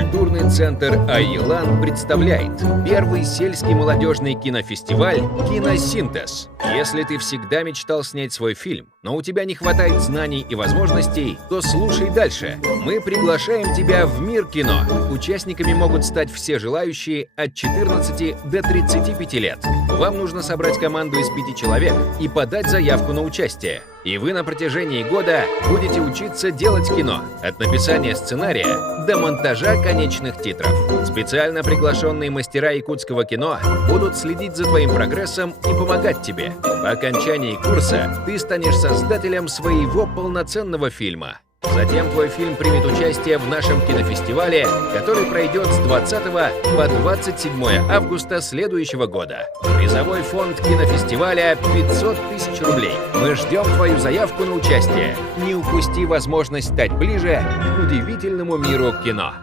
Культурный центр «Айелан» представляет первый сельский молодежный кинофестиваль «Киносинтез». Если ты всегда мечтал снять свой фильм, но у тебя не хватает знаний и возможностей, то слушай дальше. Мы приглашаем тебя в мир кино. Участниками могут стать все желающие от 14 до 35 лет. Вам нужно собрать команду из 5 человек и подать заявку на участие. И вы на протяжении года будете учиться делать кино. От написания сценария до монтажа конечных титров. Специально приглашенные мастера якутского кино будут следить за твоим прогрессом и помогать тебе. По окончании курса ты станешь создателем своего полноценного фильма. Затем твой фильм примет участие в нашем кинофестивале, который пройдет с 20 по 27 августа следующего года. Призовой фонд кинофестиваля 500 тысяч рублей. Мы ждем твою заявку на участие. Не упусти возможность стать ближе к удивительному миру кино.